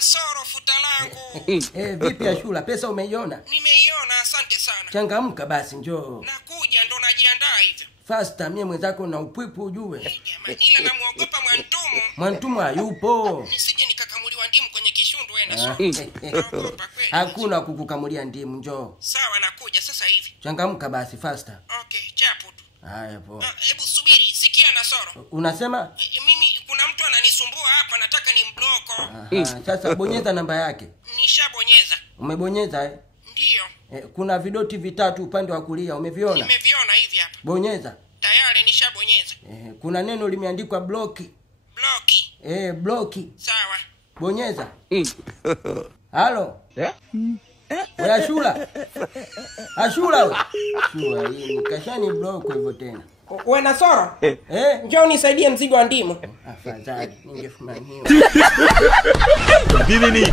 Nasoro futa langu. Vipi Ashura, pesa umeiona? Nimeiona, asante sana. Changamka basi njoo. Nakuja, ndo najiandaa hivyo. Faster, mie mwenzako na upwipu ujue. Jamani, ila namuogopa Mwantumu. Mwantumu hayupo. Nisije nikakamuliwa ndimu kwenye kishundu wewe Nasoro. Naogopa kweli. Hakuna kukukamulia ndimu, njoo. Sawa, nakuja sasa hivi. Changamka basi faster. Okay, chapu tu. Haya poa. Hebu subiri, sikia Nasoro. Unasema? Mimi kuna mtu ananisumbua hapa, nataka nimbloko. Sasa bonyeza namba yake. Nishabonyeza. Umebonyeza eh? Ndio. Kuna vidoti vitatu upande wa kulia, umeviona? Nimeviona hivi hapa. Bonyeza. Tayari nishabonyeza. Kuna neno limeandikwa bloki. Bloki. Bloki. Sawa. Bonyeza. Halo? Wewe Ashura? Ashura. Shua hii kashani block hivyo tena. Wewe Nasoro? Njoo nisaidie mzigo wa ndimu. Afadhali ningefumaniwa. Nini?